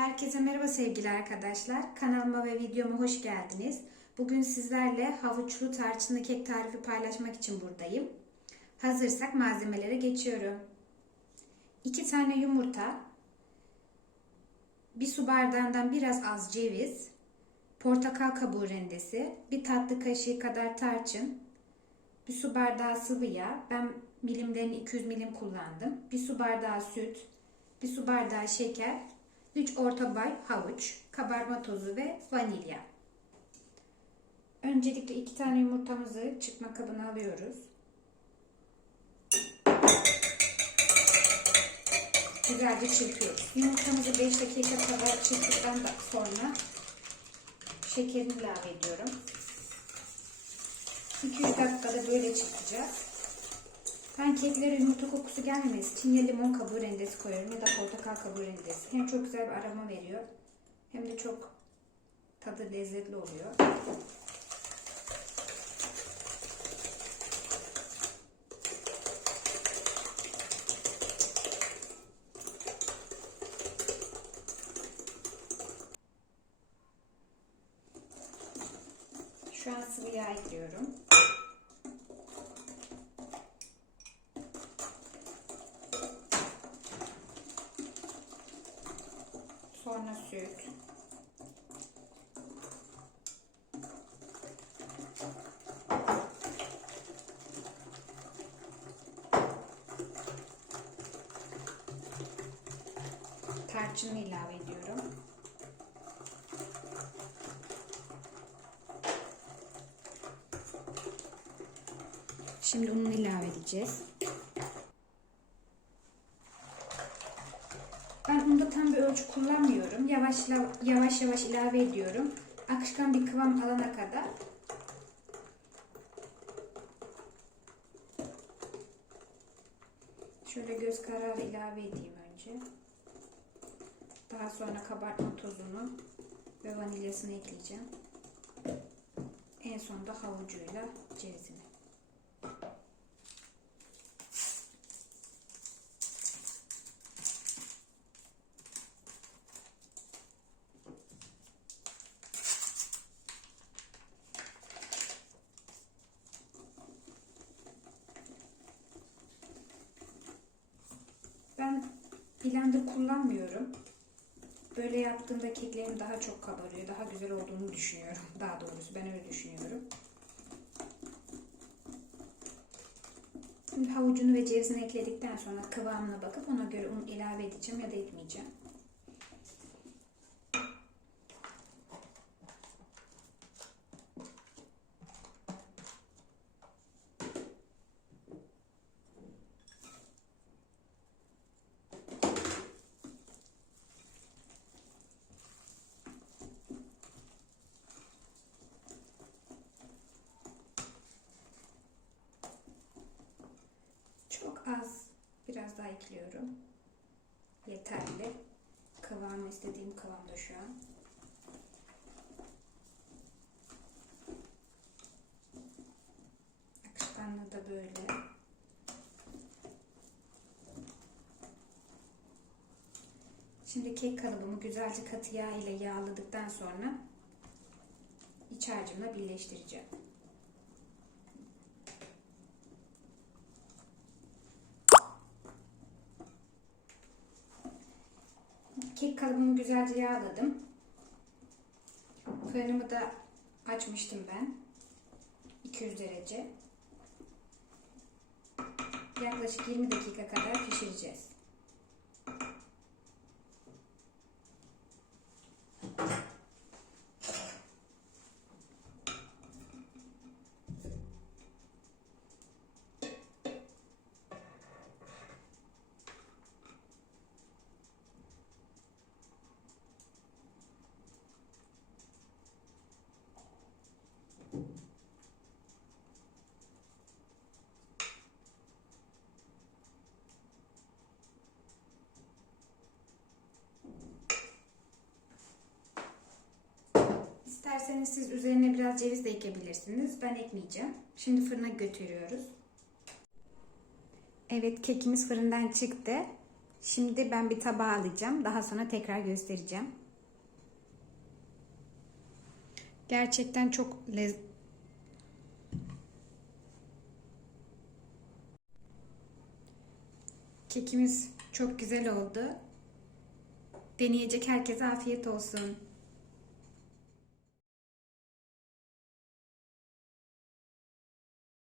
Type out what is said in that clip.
Herkese merhaba sevgili arkadaşlar. Kanalıma ve videoma hoş geldiniz. Bugün sizlerle havuçlu tarçınlı kek tarifi paylaşmak için buradayım. Hazırsak malzemelere geçiyorum. 2 tane yumurta, 1 su bardağından biraz az ceviz, portakal kabuğu rendesi, 1 tatlı kaşığı kadar tarçın, 1 su bardağı sıvı yağ, ben milimlerini 200 milim kullandım, 1 su bardağı süt, 1 su bardağı şeker, 3 orta boy havuç, kabarma tozu ve vanilya. Öncelikle iki tane yumurtamızı çıkma kabına alıyoruz. Güzelce çırpıyoruz. Yumurtamızı 5 dakika kadar çırptıktan sonra şekerini ilave ediyorum. 200 dakikada böyle çırpacağız. Ben keklere yumurta kokusu gelmemesi için ya limon kabuğu rendesi koyuyorum ya da portakal kabuğu rendesi. Hem çok güzel bir aroma veriyor hem de çok tadı lezzetli oluyor. Şu an sıvı yağ ekliyorum. Sonra süt. Tarçını ilave ediyorum. Şimdi ununu ilave edeceğiz. Ben unda tam bir ölçü kullanmıyorum. Yavaş yavaş yavaş ilave ediyorum. Akışkan bir kıvam alana kadar. Şöyle göz kararı ilave edeyim önce. Daha sonra kabartma tozunu ve vanilyasını ekleyeceğim. En sonunda havucuyla cevizini. Ben blender kullanmıyorum. Böyle yaptığımda keklerim daha çok kabarıyor. Daha güzel olduğunu düşünüyorum. Daha doğrusu ben öyle düşünüyorum. Şimdi havucunu ve cevizini ekledikten sonra kıvamına bakıp ona göre un ilave edeceğim ya da etmeyeceğim. Çok az biraz daha ekliyorum. Yeterli. Kıvamı istediğim kıvamda şu an. Akışkanlığı da böyle. Şimdi kek kalıbımı güzelce katı yağ ile yağladıktan sonra iç harcımla birleştireceğim. Kek kalıbımı güzelce yağladım. Fırınımı da açmıştım ben. 200 derece. Yaklaşık 20 dakika kadar pişireceğiz. İsterseniz siz üzerine biraz ceviz de ekebilirsiniz. Ben ekmeyeceğim. Şimdi fırına götürüyoruz. Evet kekimiz fırından çıktı. Şimdi ben bir tabağa alacağım. Daha sonra tekrar göstereceğim. Gerçekten çok lez Kekimiz çok güzel oldu. Deneyecek herkese afiyet olsun.